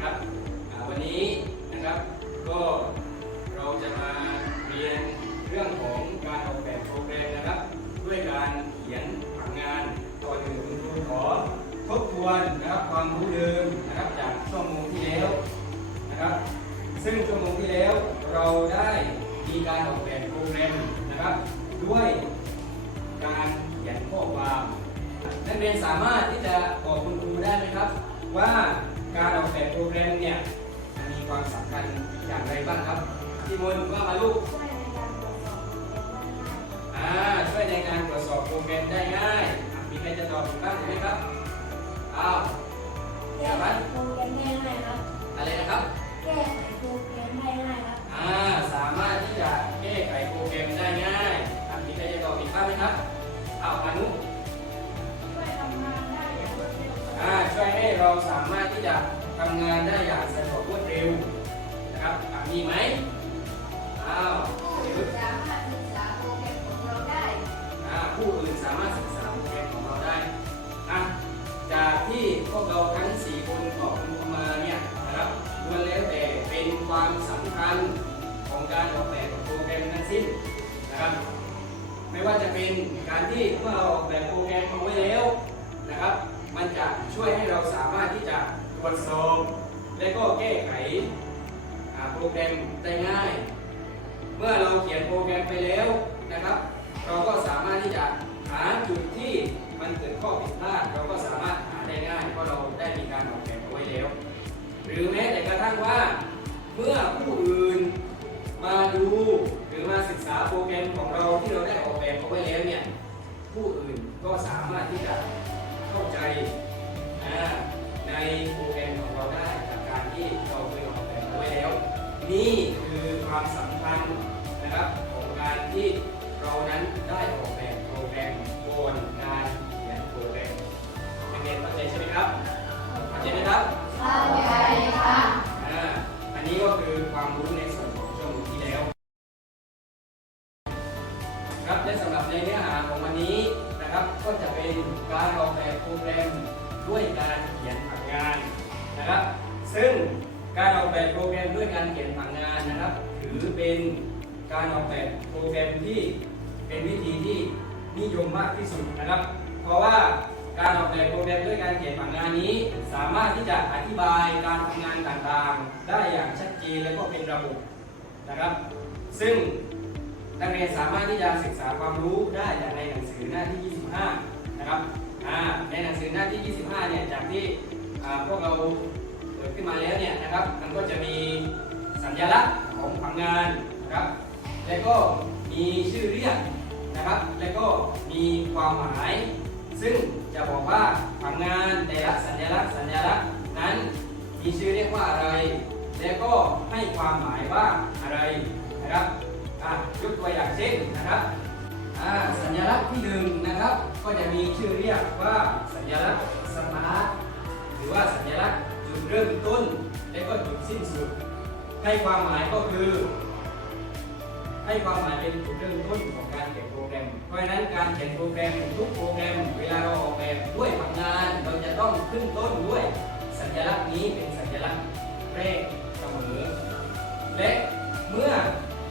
นะครับวันนี้นะครับก็เราจะมาเรียนเรื่องของการออกแบบโปรแกรมนะครับ ด้วยการเขียนผังงานก่อนอื่นคุณครูขอทบทวนนะครับความรู้เดิมนะครับจากชั่วโมงที่แล้วนะครับ ซึ่งชั่วโมงที่แล้วเราได้มีการออกแบบโปรแกรมนะครับ ด้วยการเขียนข้อความนักเรียนสามารถที่จะบอกคุณครูได้ไหมครับว่า การออกแบบโปรแกรมเนี่ยมันมีความสำคัญอย่างไรบ้างครับพี่มนต์ว่ามาลูกช่วยในการตรวจสอบโปรแกรมได้ง่ายอ่าช่วยในการตรวจสอบโปรแกรมได้ง่ายอะมีใครจะตอบถูกบ้างหรือไม่ครับ อ้าวแก้ไขโปรแกรมได้ง่ายครับ อะไรนะครับ แก้ไขโปรแกรมได้ง่ายครับ เราสามารถที่จะทำงานได้อย่างสะดวกรวดเร็วนะครับอะมีไหมอ้าวเดี๋ยวสามารถศึกษาโปรแกรมของเราได้อ่าผู้อื่นสามารถศึกษาโปรแกรมของเราได้อะจากที่พวกเราทั้ง 4 คนตอบคุณมาเนี่ยนะครับล้วนแล้วแต่เป็นความสำคัญของการออกแบบโปรแกรมทั้งสิ้นนะครับไม่ว่าจะเป็นการที่เมื่อเราออกแบบโปรแกรมมาไว้แล้วนะครับ มันจะช่วยให้เราสามารถที่จะตรวจสอบและก็แก้ไขโปรแกรมได้ง่าย เมื่อเราเขียนโปรแกรมไปแล้วนะครับ เราก็สามารถที่จะหาจุดที่มันเกิดข้อผิดพลาดเราก็สามารถหาได้ง่ายเพราะเราได้มีการออกแบบเอาไว้แล้ว หรือแม้แต่กระทั่งว่า เมื่อผู้อื่นมาดูหรือมาศึกษาโปรแกรมของเราที่เราได้ออกแบบเอาไว้แล้วเนี่ยผู้อื่นก็สามารถที่จะ เข้าใจในโปรแกรมของเราได้จากการที่เราเคยออกแบบไว้แล้ว นี่คือความสำคัญนะครับของการที่เรานั้นได้ออกแบบโปรแกรมก่อนการเขียนโปรแกรมนักเรียนเข้าใจใช่ไหมครับเข้าใจไหมครับ ผังงานนี้สามารถที่จะอธิบายการทำงานต่างๆ ได้อย่างชัดเจนและก็เป็นระบบนะครับ ซึ่งนักเรียนสามารถที่จะศึกษาความรู้ได้จากในหนังสือหน้าที่ 25 นะครับในหนังสือหน้าที่ 25 เนี่ยจากที่พวกเราเปิดขึ้นมาแล้วเนี่ยนะครับ มันก็จะมีสัญลักษณ์ของผังงานนะครับ แล้วก็มีชื่อเรียกนะครับ แล้วก็มีความหมาย ซึ่งจะบอกว่าผังงานแต่ละสัญลักษณ์สัญลักษณ์นั้นมีชื่อเรียกว่าอะไร แล้วก็ให้ความหมายว่าอะไรนะครับอะยกตัวอย่างเช่นนะครับอ่าสัญลักษณ์ที่หนึ่งนะครับ ก็จะมีชื่อเรียกว่าสัญลักษณ์สตาร์ทหรือว่าสัญลักษณ์จุดเริ่มต้น และก็จุดสิ้นสุด ให้ความหมายก็คือ ให้ความหมายเป็นจุดเริ่มต้นของการเขียนโปรแกรม เพราะฉะนั้นการเขียนโปรแกรมทุก ขึ้นต้นด้วย สัญลักษณ์นี้เป็นสัญลักษณ์แรกเสมอ และเมื่อ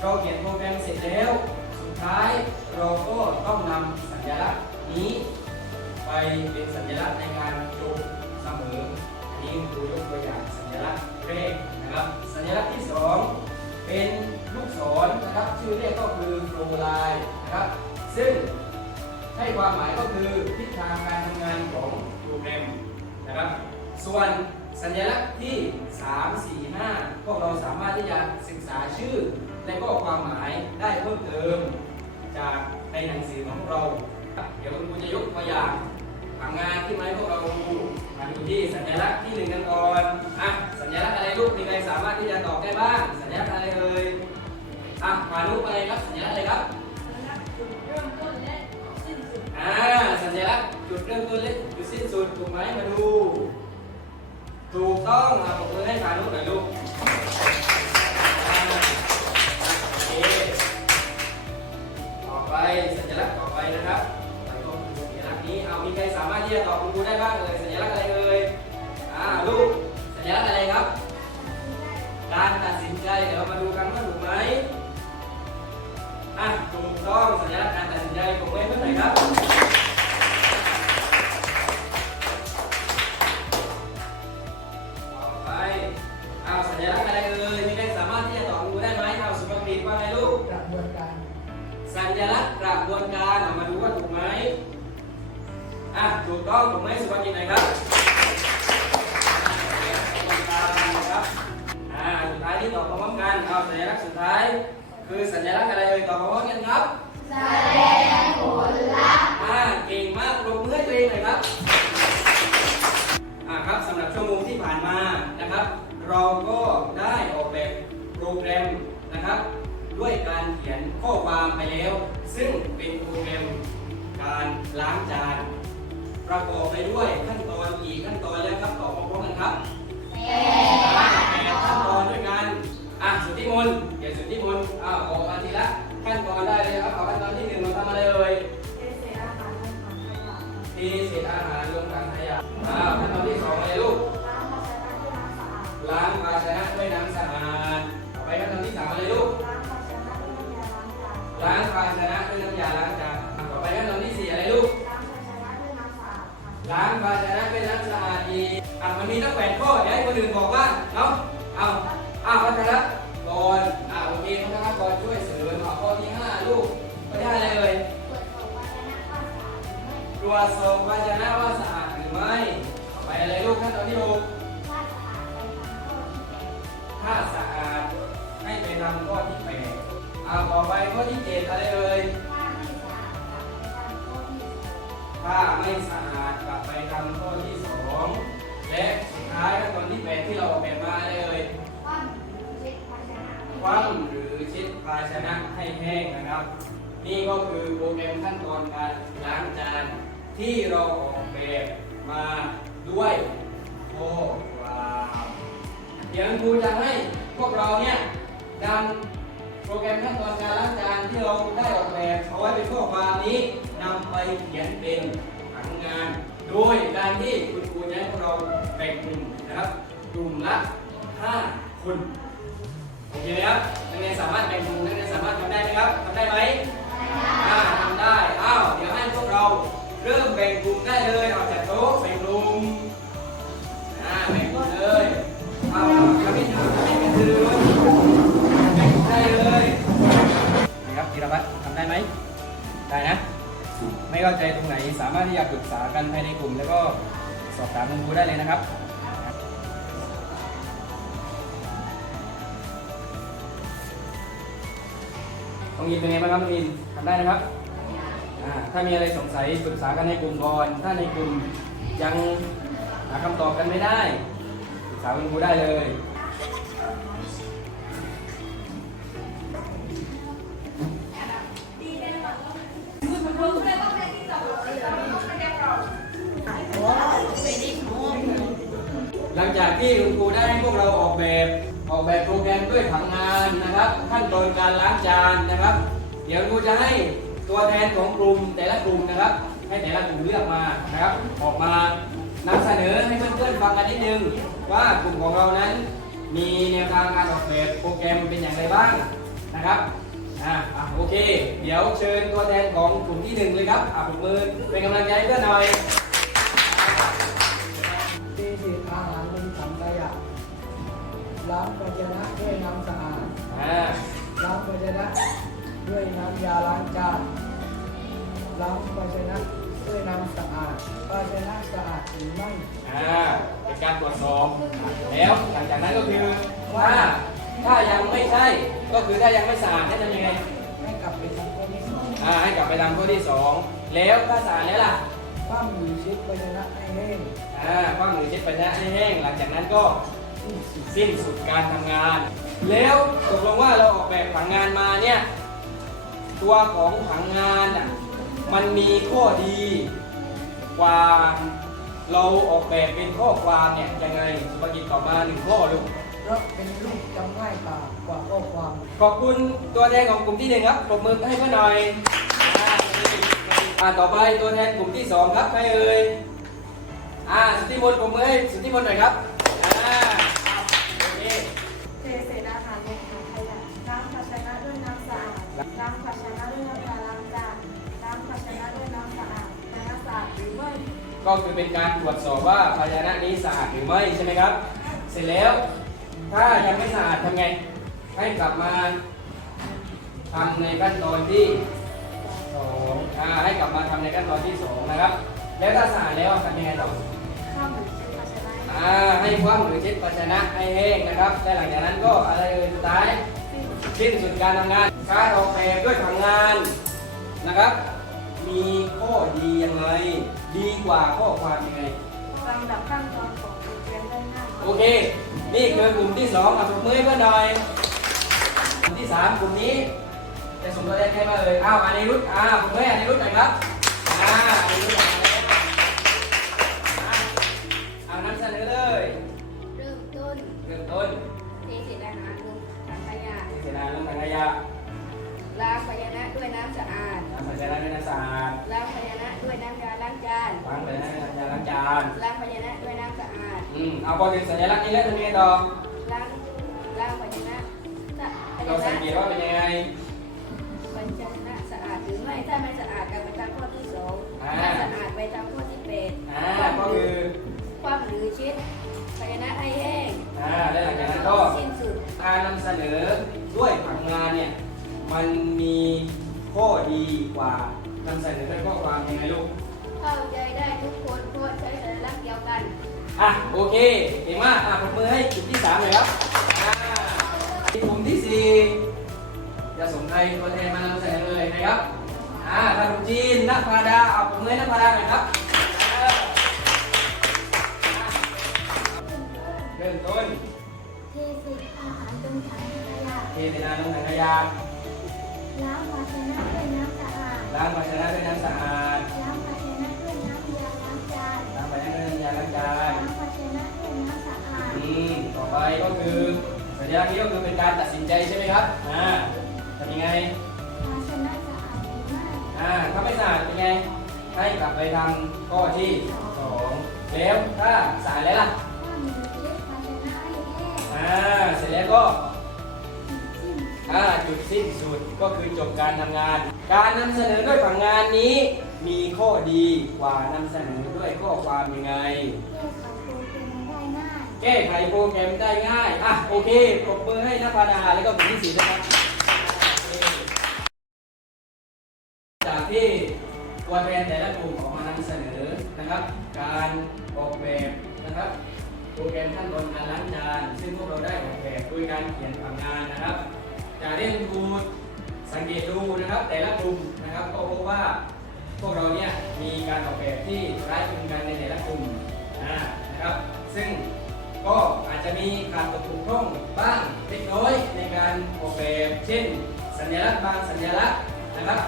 เราเขียนโปรแกรมเสร็จแล้ว สุดท้ายเราก็ต้องนำสัญลักษณ์นี้ ไปเป็นสัญลักษณ์ในการจบเสมอ อันนี้ครูยกตัวอย่างสัญลักษณ์แรกนะครับ สัญลักษณ์ที่สองเป็นลูกศรนะครับ ชื่อเรียกก็คือ flow line นะครับ ซึ่งให้ความหมายก็คือทิศทางการทำงานของโปรแกรม นะครับ ส่วนสัญลักษณ์ที่ 3 4 5 พวกเราสามารถที่จะศึกษาชื่อ และก็ความหมายได้เพิ่มเติม จากในหนังสือของเรา เดี๋ยวคุณครูจะยกตัวอย่างผังงานที่มาให้พวกเราดูมาดูที่สัญลักษณ์ที่หนึ่งกันก่อนอะสัญลักษณ์อะไรลูกมีใครสามารถที่จะตอบได้บ้าง สัญลักษณ์อะไรเอ่ยอะมาลูกอะไรครับสัญลักษณ์อะไรครับ กันเอาสัญลักษณ์สุดท้าย คือสัญลักษณ์อะไรเอ่ยต่อบพร้อมกันครับแสดงผลลัพธ์อ่าเก่งมากปรบมือให้ตัวเองหน่อยครับอ่าครับสำหรับชั่วโมงที่ผ่านมานะครับ เราก็ได้ออกแบบโปรแกรมนะครับ ด้วยการเขียนข้อความไปแล้ว ซึ่งเป็นโปรแกรมการล้างจานประกอบไปด้วยขั้นตอนกี่ขั้นตอนแล้วครับต่อบพร้อมกันครับแปด คนอื่นบอกว่าเนาะเอาเอาพัชระก่อนอ่าโอเคพัชระก่อนช่วยเสริมเอาข้อที่ห้าลูกไม่ได้อะไรเลยตรวจสอบภาชนะว่าสะอาดหรือไม่ต่อไปอะไรลูกขั้นตอนที่หกถ้าสะอาดให้ไปทำข้อที่แปดเอาต่อไปข้อที่เจ็ดอะไรเอ่ยถ้าไม่สะอาดกลับไปทำข้อที่สองและสุดท้ายขั้นตอนที่แปดที่เราออกแบบมาอะไรเอ่ย คว่ำหรือเช็ดภาชนะให้แห้ง นะครับ นี่ก็คือโปรแกรมขั้นตอนการล้างจานที่เราออกแบบมาด้วยข้อความเดี๋ยวครูจะให้พวกเราเนี่ยนำโปรแกรมขั้นตอนการล้างจานที่เราได้ออกแบบเอาไว้เป็นข้อความนี้นำไปเขียนเป็นผังงาน โดยการที่คุณครูจะให้พวกเราแบ่งกลุ่มนะครับกลุ่มละ5คน โอเคไหมครับนักเรียนสามารถแบ่งกลุ่มนักเรียนสามารถทำได้ไหมครับทำได้ไหมอ่าทำได้อ้าวเดี๋ยวให้พวกเราเริ่มแบ่งกลุ่มได้เลยเอาจากโต๊ะแบ่งกลุ่มอ่าแบ่งกลุ่มเลยอ้าวทำให้ทำให้กันเลยแบ่งกลุ่มได้เลยนะครับธีรพัฒน์ทำได้ไหมได้นะ ไม่เข้าใจตรงไหนสามารถที่จะปรึกษากันภายในกลุ่ม แล้วก็สอบถามคุณครูได้เลยนะครับ น้องอินเป็นไงบ้างครับน้องอินทำได้นะครับอ่าถ้ามีอะไรสงสัยปรึกษากันในกลุ่มก่อน ถ้าในกลุ่มยังหาคำตอบกันไม่ได้ปรึกษาคุณครูได้เลยหลังจากที่คุณครูได้ให้พวกเราออกแบบ ออกแบบโปรแกรมด้วยผังงานนะครับ ขั้นตอนการล้างจานนะครับ เดี๋ยวครูจะให้ตัวแทนของกลุ่มแต่ละกลุ่มนะครับ ให้แต่ละกลุ่มเลือกมานะครับ ออกมานำเสนอให้เพื่อนๆฟังกันนิดนึง ว่ากลุ่มของเรานั้น มีแนวทางการออกแบบโปรแกรมเป็นอย่างไรบ้างนะครับอ่าโอเค เดี๋ยวเชิญตัวแทนของกลุ่มที่หนึ่งเลยครับอะปรบมือเป็นกำลังใจให้เพื่อนหน่อย ล้างภาชนะด้วยน้ำสะอาดอ่าล้างภาชนะด้วยน้ำยาล้างจานล้างภาชนะด้วยน้ำสะอาดภาชนะสะอาดหรือไม่อ่าเป็นการตรวจสอบแล้วหลังจากนั้นก็คือถ้าถ้ายังไม่ใช่ก็คือถ้ายังไม่สะอาดให้ทำยังไงให้กลับไปทำข้อที่สองอ่าให้กลับไปทำข้อที่สองแล้วถ้าสะอาดแล้วล่ะคว่ำหรือเช็ดภาชนะให้แห้งอ่าคว่ำหรือเช็ดปัญญาให้แห้ง หลังจากนั้นก็ที่ สุดสิ้นสุดการทำงาน แล้วตกลงว่าเราออกแบบผังงานมาเนี่ย ตัวของผังงานอะมันมีข้อดีกว่าเราออกแบบเป็นข้อความเนี่ยยังไงสุภกิจตอบมาหนึ่งข้อลูกเพราะเป็นรูปจำง่ายกว่ากว่าข้อความ ขอบคุณตัวแทนของกลุ่มที่หนึ่งครับปรบมือให้เพื่อนหน่อยอ่าต่อไปตัวแทนกลุ่มที่สองครับใครเอ่ยอ่าสุทธิมนต์ปรบมือให้สุทธิมนต์หน่อยครับอ่าโอ เทเศษาหารลงถัยะล้างภาชนะด้วยน้ำสะอาดล้างภาชนะด้วยน้ำสะอาดล้างจานล้างภาชนะด้วยน้ำสะอาดสะอาดหรือไม่ก็คือเป็นการตรวจสอบว่าภาชนะนี้สะอาดหรือไม่ใช่ไหมครับ เสร็จแล้ว ถ้ายังไม่สะอาดทำไง ให้กลับมาทำในขั้นตอนที่สองอ่าให้กลับมาทำในขั้นตอนที่สองนะครับ แล้วถ้าสะอาดแล้วทำยังไงต่อ อ่าให้คว่ำหรือเช็ดภาชนะให้แห้งนะครับ และหลังจากนั้นก็อะไรเอ่ยสุดท้ายสิ้นสุดการทำงาน การออกแบบด้วยผังงานนะครับ มีข้อดียังไง ดีกว่าข้อความยังไง ลำดับขั้นตอนของโปรแกรมได้ง่ายโอเค นี่คือกลุ่มที่สองอะปรบมือให้เพื่อนหน่อย กลุ่มที่สามกลุ่มนี้ จะส่งตัวแทนใครมาเอ่ยอ้าวอันนี้รุดอ้าวปรบมือให้อันนี้รุดหน่อยครับ ขยะล้างภาชนะด้วยน้ำสะอาดน้ำใส่ใจด้วยน้ำสะอาดล้างภาชนะด้วยน้ำยาล้างจานวางไปนะยาล้างจานล้างภาชนะด้วยน้ำสะอาดอืมเอาพอถึงสัญลักษณ์นี้แล้วทำยังไงต่อล้างล้างภาชนะถ้าภาเราชสังนะเกตว่าเป็นยังไงภาชนะสะอาดหรือไม่ถ้าไม่สะอาดกันไปตามข้อที่สองอ่าถ้าสะอาดไปตามข้อที่แปดอ่าก็คือคว่ำหรือเช็ดภาชนะให้แห้งอ่าและหลังจากนั้นก็สิ้นสุดการนำเสนอ ด้วยผังงานเนี่ยมันมีข้อดีกว่านำเสนอด้วยข้อความยังไงลูกเข้าใจได้ทุกคนเพราะใช้สัญลักษณ์เดียวกัน อะโอเคเก่งมากอะปรบมือให้กลุ่มที่สามเลยครับอ่ากลุ่มที่สี่จะส่งใครตัวแทนมานำเสนอเลยนะครับอ่าทางจีนนักพาดาเอาปรบมือให้นักพาดาหน่อยครับอ่าเริ่มต้นเทเศษอาหารลงถังขยะเทศนาลงถังขยะล้างภาชนะด้วยน้ำสะอาด ล้างภาชนะด้วยน้ำสะอาด ล้างภาชนะด้วยน้ำยาล้างจาน ล้างภาชนะด้วยน้ำยาล้างจาล้านงภาชนะด้วยน้ำสะอาด อืมต่อไปก็คือสัญลักษณ์นี้ก็คือเป็นการตัดสินใจใช่ไหมครับ อ่าทำยังไง ภาชนะสะอาดหรือไม่อ่า ถ้าไม่สะอาดเป็นไง ให้กลับไปทำข้อที่สองแล้วถ้าสะอาดแล้วล่ะว่ามีเล็บภาชนะให้แห้ง อ่า เสร็จแล้วก็จิ้ม อ่าจุดสิ้นสุดก็คือจบการทำงาน การนำเสนอด้วยผังงานนี้ มีข้อดีกว่านำเสนอด้วยข้อความยังไง แก้ไขโปรแกรมได้ง่าย แก้ไขโปรแกรมได้ง่าย อะ โอเคปรบมือให้นักพานาแล้วก็กลุ่มที่สีนะครับะครับก็พบว่าพวกเราเนี่ยมีการออกแบบที่คล้ายคลึงกันในแต่ละกลุ่มนะครับ ซึ่งก็อาจจะมีขาดตกบกพร่องบ้างเล็กน้อยในการออกแบบเช่น สัญลักษณ์บางสัญลักษณ์นะครับ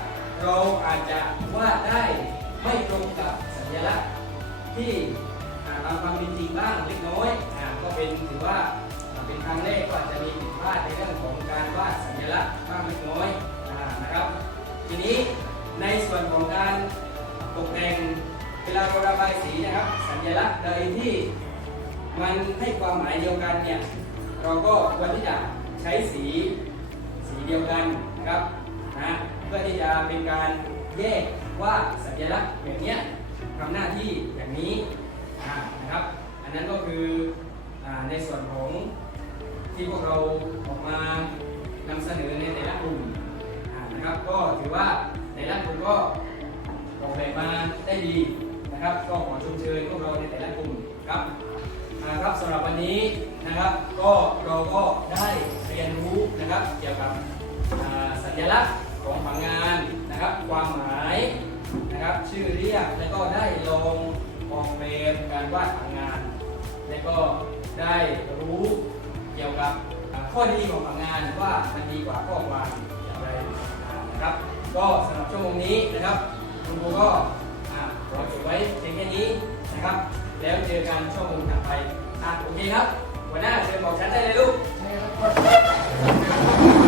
เราอาจจะวาดได้ไม่ตรงกับสัญลักษณ์ที่าตามความเป็นจริงบ้างเล็กน้อยอก็เป็นถือว่าเป็นครั้งแรกก็อาจจะมีผิดพลาดในเรื่องของการวาดสัญลักษณ์บ้างเล็กน้อยอ่านะครับ ทีนี้ ในส่วนของการตกแต่งเวลาเราระบายสีนะครับ สัญลักษณ์ใดที่มันให้ความหมายเดียวกันเนี่ยเราก็ควรที่จะใช้สีสีเดียวกันนะครับนะเพื่อที่จะเป็นการแยกว่าสัญลักษณ์แบบเนี้ยทำหน้าที่อย่างนี้นะครับ อันนั้นก็คืออในส่วนของที่พวกเราออกมานำเสนอในแต่ละกลุ่มนะครับ ก็ถือว่า ในละกลุ่มก็ออกแบบมาได้ดีนะครับ ก็ขอชมเชยพวกเราในแต่ละกลุ่มครับอ่าครับสำหรับวันนี้นะครับ ก็เราก็ได้เรียนรู้นะครับ เกี่ยวกับสัญลักษณ์ของผังงานนะครับ ความหมายนะครับ ชื่อเรียกแล้วก็ได้ลงออกแบบการวาดผังงาน และก็ได้รู้เกี่ยวกับข้อดีของผังงานว่ามันดีกว่าข้อความอย่างไรนะครับ ก็สำหรับชั่วโมงนี้นะครับ คุณครูก็อ่าขอจบไว้เพียงแค่นี้นะครับ แล้วเจอกันชั่วโมงถัดไปอะโอเคครับหัวหน้าเชิญบอกชั้นได้เลยลูกใช่ครับ